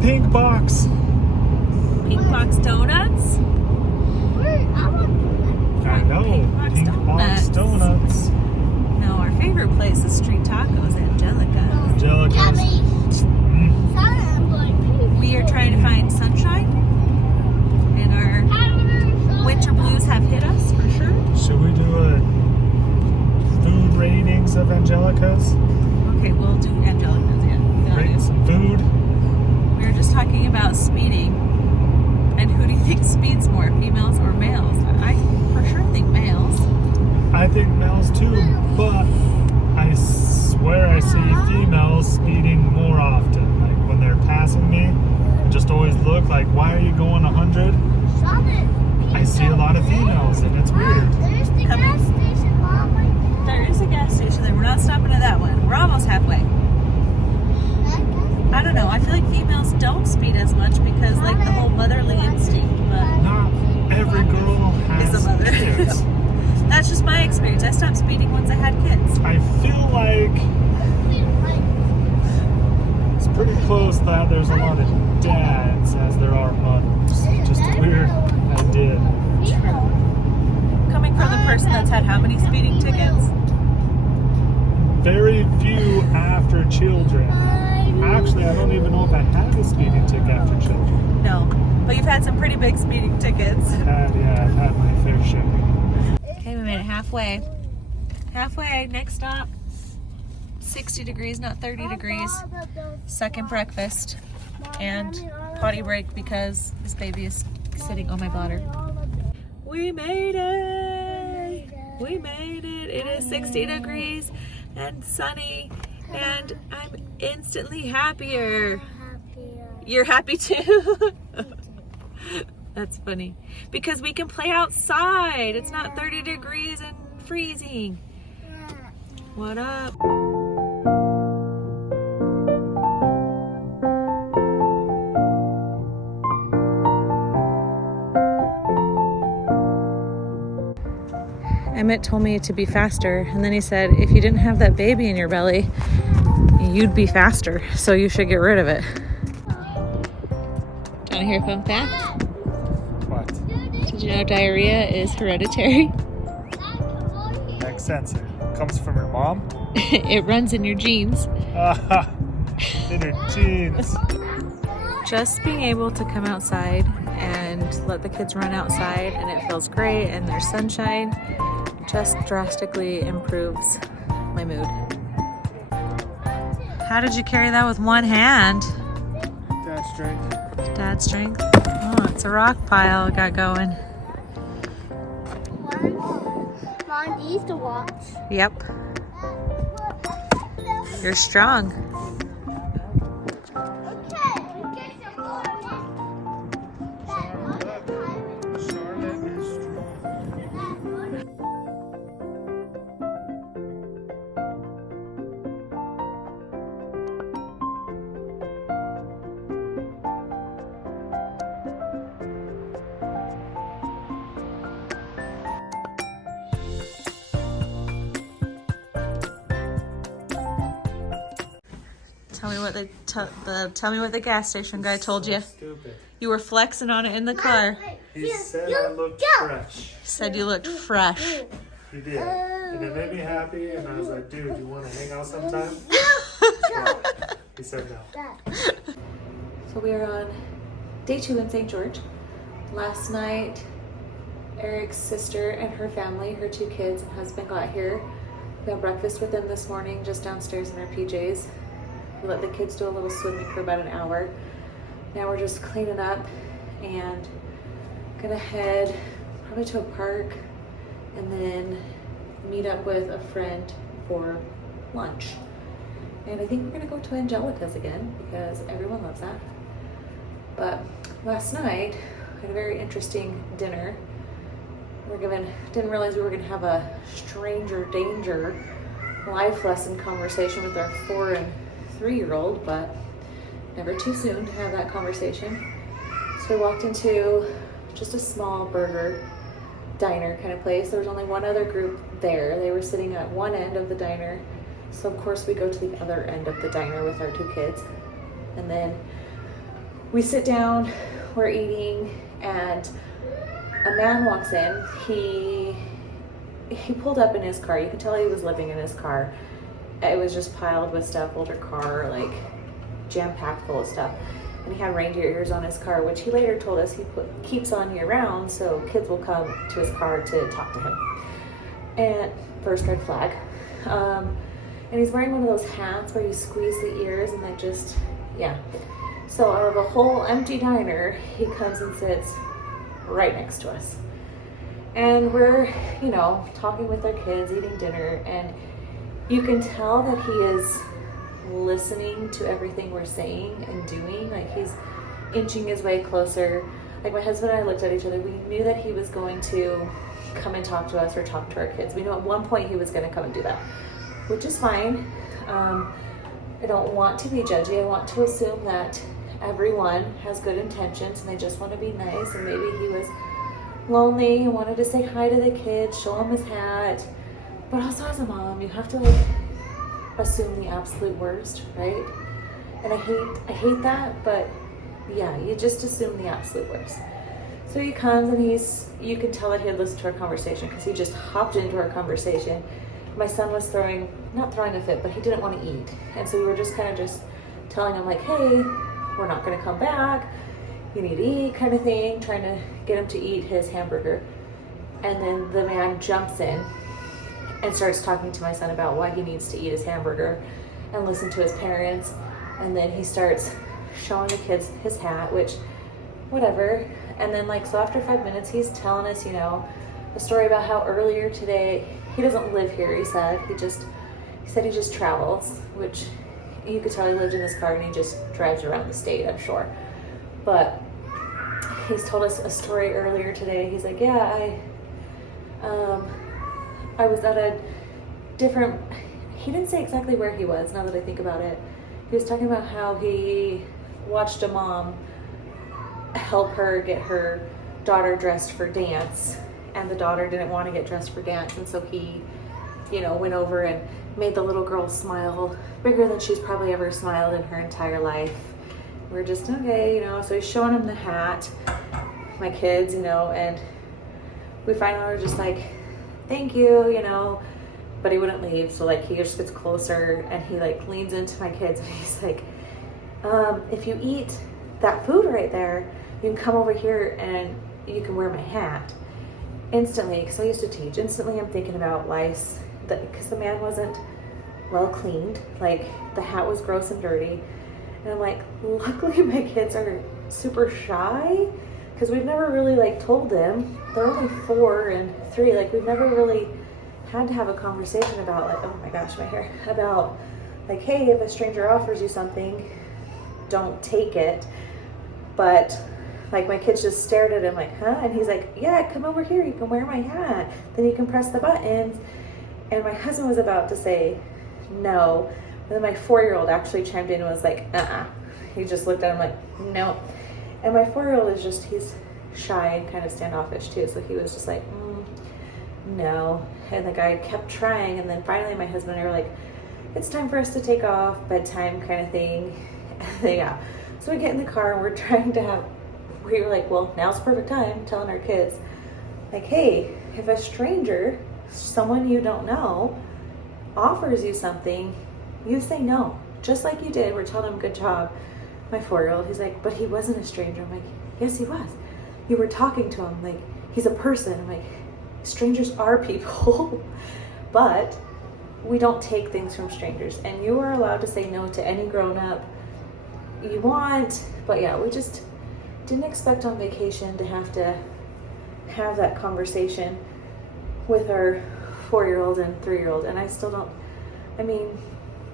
pink box. Pink box donuts? I know. Pink box donuts. No, our favorite place is Street Tacos, Angelica. Angelica's. We are trying to find sunshine, and our winter blues have hit us for sure. Should we do a food ratings of Angelica's? Okay, we'll do Angelica's, yeah. Rate some food. We were just talking about speeding, and who do you think speeds more, females or males? I for sure think males. I think males too, but I swear I see females speeding more often. Like when they're passing me, I just always look like, why are you going 100? I see a lot of females and it's weird. There's the gas station, Mom. Right there. There is a gas station there. We're not stopping at that one. We're almost halfway. I don't know. I feel like females don't speed as much because like the whole motherly instinct, but Not every girl has is a mother. kids. That's just my experience. I stopped speeding once I had kids. I feel like it's pretty close that there's a lot of dads as there are mothers. Just a weird idea. Coming from the person that's had how many speeding tickets? Very few after children. Actually, I don't even know if I had a speeding ticket after children. No. But you've had some pretty big speeding tickets. I've had my fair share. Okay, we made it halfway. Halfway, next stop. 60 degrees, not 30 degrees. Second breakfast. And potty break because this baby is sitting on my bladder. We made it! We made it! It is 60 degrees and sunny, and I'm instantly happier. You're happy too? That's funny. Because we can play outside. It's not 30 degrees and freezing. What up? Emmett told me to be faster, and then he said, if you didn't have that baby in your belly, you'd be faster, so you should get rid of it. Do you want to hear a fun fact? What? Did you know diarrhea is hereditary? Makes sense. It comes from your mom? It runs in your genes. In her jeans. Just being able to come outside and let the kids run outside, and it feels great, and there's sunshine, just drastically improves my mood. How did you carry that with one hand? Dad's strength. Dad's strength? Oh, it's a rock pile got going. Mom used to watch. Yep. You're strong. Tell me what the gas station guy told you. Stupid. You were flexing on it in the car. He said I looked fresh. He said you looked fresh. He did. And it made me happy, and I was like, dude, you want to hang out sometime? He said no. So we are on day 2 in St. George. Last night, Eric's sister and her family, her 2 kids and husband got here. We had breakfast with them this morning just downstairs in our PJs. We let the kids do a little swimming for about an hour. Now we're just cleaning up and gonna head probably to a park and then meet up with a friend for lunch. And I think we're gonna go to Angelica's again because everyone loves that. But last night, I had a very interesting dinner. Didn't realize we were gonna have a stranger danger life lesson conversation with our 4 and 3-year-old, but never too soon to have that conversation. So we walked into just a small burger diner kind of place. There was only one other group there. They were sitting at one end of the diner. So of course we go to the other end of the diner with our 2 kids. And then we sit down, we're eating, and a man walks in. He pulled up in his car. You could tell he was living in his car. It was just piled with stuff, older car, like jam-packed full of stuff. And he had reindeer ears on his car, which he later told us he keeps on year-round, so kids will come to his car to talk to him. And first red flag. And he's wearing one of those hats where you squeeze the ears and then just, yeah. So out of a whole empty diner, he comes and sits right next to us. And we're, you know, talking with our kids, eating dinner, and you can tell that he is listening to everything we're saying and doing. Like, he's inching his way closer. Like, my husband and I looked at each other. We knew that he was going to come and talk to us or talk to our kids. We knew at one point he was going to come and do that, which is fine. I don't want to be judgy. I want to assume that everyone has good intentions and they just want to be nice, and maybe he was lonely and wanted to say hi to the kids, show him his hat. But also, as a mom, you have to like assume the absolute worst, right? And I hate that, but yeah, you just assume the absolute worst. So he comes and you can tell that he had listened to our conversation because he just hopped into our conversation. My son was not throwing a fit, but he didn't want to eat. And so we were just kind of just telling him like, hey, we're not going to come back. You need to eat, kind of thing, trying to get him to eat his hamburger. And then the man jumps in and starts talking to my son about why he needs to eat his hamburger and listen to his parents. And then he starts showing the kids his hat, which, whatever. And then so after 5 minutes, he's telling us, you know, a story about how earlier today, he doesn't live here, he said. He said he just travels, which you could tell he lived in his car and he just drives around the state, I'm sure. But he's told us a story earlier today. He's like, yeah, I was at a different, he didn't say exactly where he was, now that I think about it. He was talking about how he watched a mom help her get her daughter dressed for dance, and the daughter didn't want to get dressed for dance, and so he, you know, went over and made the little girl smile bigger than she's probably ever smiled in her entire life. We're just, okay, you know, so he's showing him the hat, my kids, you know, and we finally were just like, thank you, you know, but he wouldn't leave. So he just gets closer and he leans into my kids and he's like, if you eat that food right there, you can come over here and you can wear my hat. Instantly, because I used to teach, instantly I'm thinking about lice, because the man wasn't well cleaned, the hat was gross and dirty. And I'm like, luckily my kids are super shy, because we've never really told them. They're only 4 and 3. We've never really had to have a conversation about oh my gosh, my hair, about hey, if a stranger offers you something, don't take it. But my kids just stared at him huh? And he's like, yeah, come over here, you can wear my hat, then you can press the buttons. And my husband was about to say no, and then my 4-year-old actually chimed in and was like, He just looked at him no. And my 4-year-old is just, he's shy and kind of standoffish too, so he was just no. And the guy kept trying, and then finally my husband and I were like, it's time for us to take off, bedtime kind of thing. Yeah. So we get in the car and we were like, well, now's the perfect time, telling our kids, hey, if a stranger, someone you don't know, offers you something, you say no, just like you did. We're telling him, good job. My 4-year-old, he's like, but he wasn't a stranger. I'm like, yes, he was. You were talking to him, he's a person. I'm like, strangers are people, but we don't take things from strangers, and you are allowed to say no to any grown-up you want. But yeah, we just didn't expect on vacation to have that conversation with our 4-year-old and 3-year-old, and I still don't,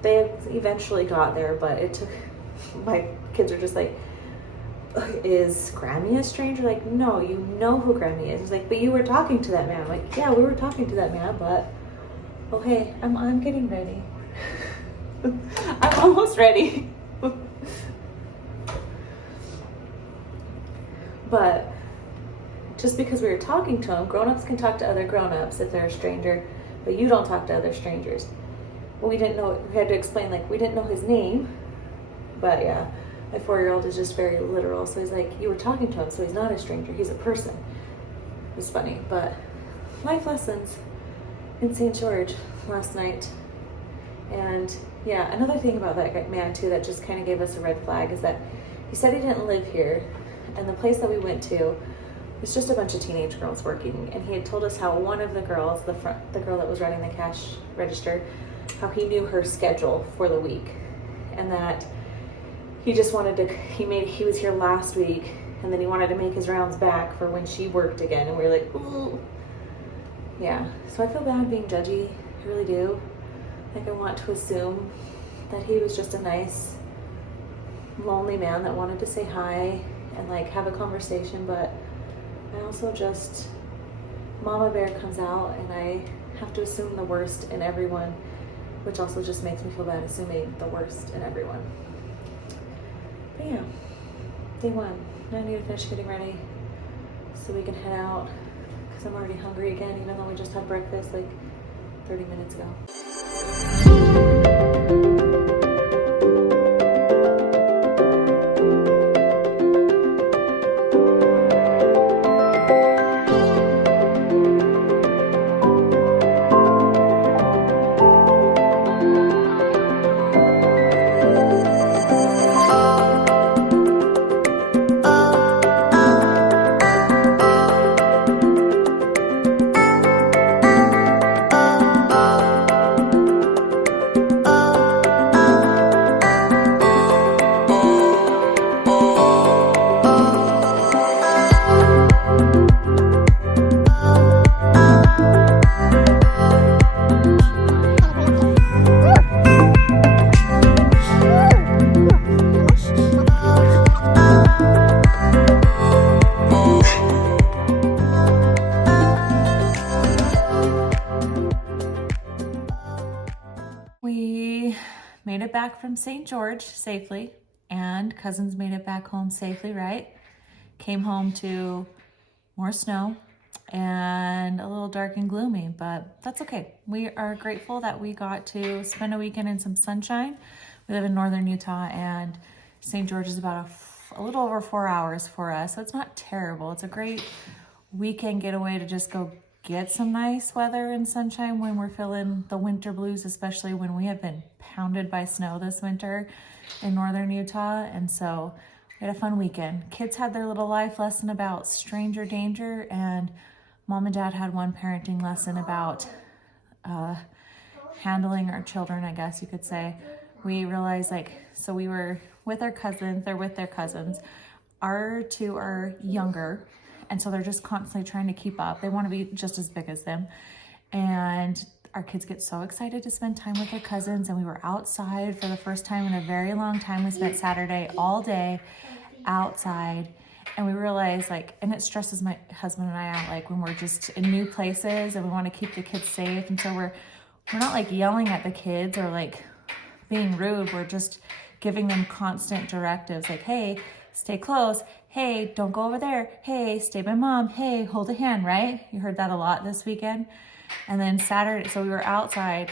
they eventually got there, but it took, my kids are just is Grammy a stranger? No, you know who Grammy is. He's but you were talking to that man. I'm yeah, we were talking to that man, but okay, I'm getting ready. I'm almost ready. But just because we were talking to him, grown-ups can talk to other grown-ups if they're a stranger, but you don't talk to other strangers. We didn't know, we had to explain, we didn't know his name, but yeah, My 4-year-old is just very literal. So he's like, you were talking to him, so he's not a stranger, he's a person. It's funny, but life lessons in St. George last night. And yeah, another thing about that man too that just kind of gave us a red flag is that he said he didn't live here, and the place that we went to was just a bunch of teenage girls working. And he had told us how one of the girls, the girl that was running the cash register, how he knew her schedule for the week, and that he just wanted to. He was here last week, and then he wanted to make his rounds back for when she worked again. And we were like, ooh, yeah. So I feel bad being judgy. I really do. Like, I want to assume that he was just a nice, lonely man that wanted to say hi and like have a conversation, but I also just, Mama Bear comes out and I have to assume the worst in everyone, which also just makes me feel bad assuming the worst in everyone. But yeah, day 1. Now I need to finish getting ready so we can head out because I'm already hungry again, even though we just had breakfast like 30 minutes ago. We made it back from St. George safely, and cousins made it back home safely, right? Came home to more snow and a little dark and gloomy, but that's okay. We are grateful that we got to spend a weekend in some sunshine. We live in northern Utah, and St. George is about a little over 4 hours for us, so it's not terrible. It's a great weekend getaway to just go get some nice weather and sunshine when we're feeling the winter blues, especially when we have been pounded by snow this winter in northern Utah. And so we had a fun weekend. Kids had their little life lesson about stranger danger, and Mom and Dad had one parenting lesson about handling our children, I guess you could say. We realized, so we were with our cousins, they're with their cousins. Our 2 are younger, and so they're just constantly trying to keep up. They want to be just as big as them. And our kids get so excited to spend time with their cousins. And we were outside for the first time in a very long time. We spent Saturday all day outside. And we realized, and it stresses my husband and I out, when we're just in new places and we want to keep the kids safe. And so we're not yelling at the kids or being rude. We're just giving them constant directives, hey, stay close. Hey, don't go over there. Hey, stay by Mom. Hey, hold a hand, right? You heard that a lot this weekend. And then Saturday, so we were outside,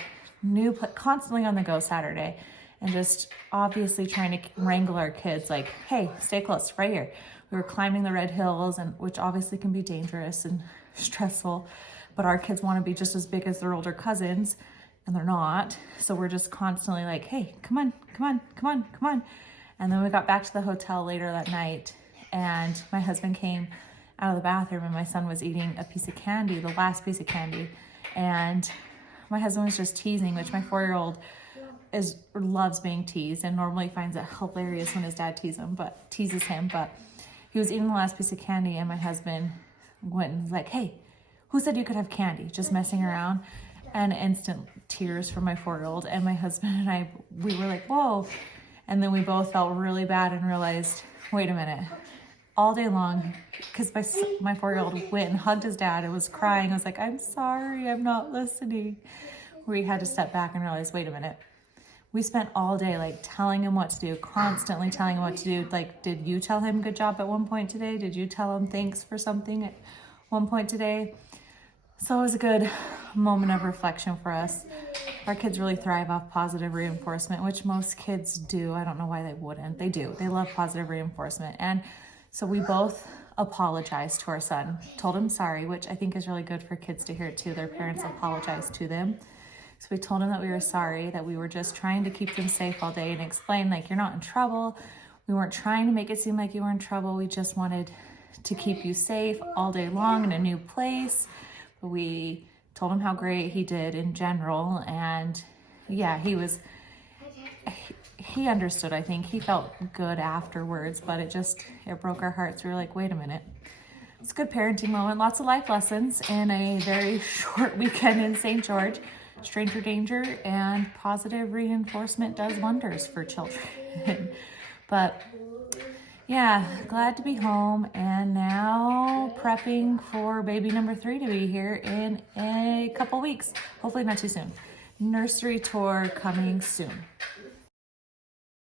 constantly on the go Saturday, and just obviously trying to wrangle our kids, hey, stay close, right here. We were climbing the red hills, which obviously can be dangerous and stressful, but our kids want to be just as big as their older cousins, and they're not. So we're just constantly hey, come on, come on, come on, come on. And then we got back to the hotel later that night, and my husband came out of the bathroom, and my son was eating a piece of candy, the last piece of candy. And my husband was just teasing, which my 4-year-old loves being teased and normally finds it hilarious when his dad teases him. But he was eating the last piece of candy, and my husband went and was hey, who said you could have candy? Just messing around. And instant tears from my 4-year-old. And my husband and I, we were whoa. And then we both felt really bad and realized, wait a minute. All day long, because my 4-year-old went and hugged his dad and was crying. I was I'm sorry, I'm not listening. We had to step back and realize, wait a minute. We spent all day telling him what to do, constantly telling him what to do. Did you tell him good job at one point today? Did you tell him thanks for something at one point today? So it was a good moment of reflection for us. Our kids really thrive off positive reinforcement, which most kids do. I don't know why they wouldn't. They do. They love positive reinforcement. And so we both apologized to our son, told him sorry, which I think is really good for kids to hear too. Their parents apologize to them. So we told him that we were sorry, that we were just trying to keep them safe all day and explain like, you're not in trouble. We weren't trying to make it seem like you were in trouble. We just wanted to keep you safe all day long in a new place. But we told him how great he did in general. And yeah, he understood, I think. He felt good afterwards, but it broke our hearts. We were like, wait a minute. It's a good parenting moment. Lots of life lessons in a very short weekend in St. George. Stranger danger and positive reinforcement does wonders for children. But yeah, glad to be home, and now prepping for baby number 3 to be here in a couple weeks. Hopefully not too soon. Nursery tour coming soon.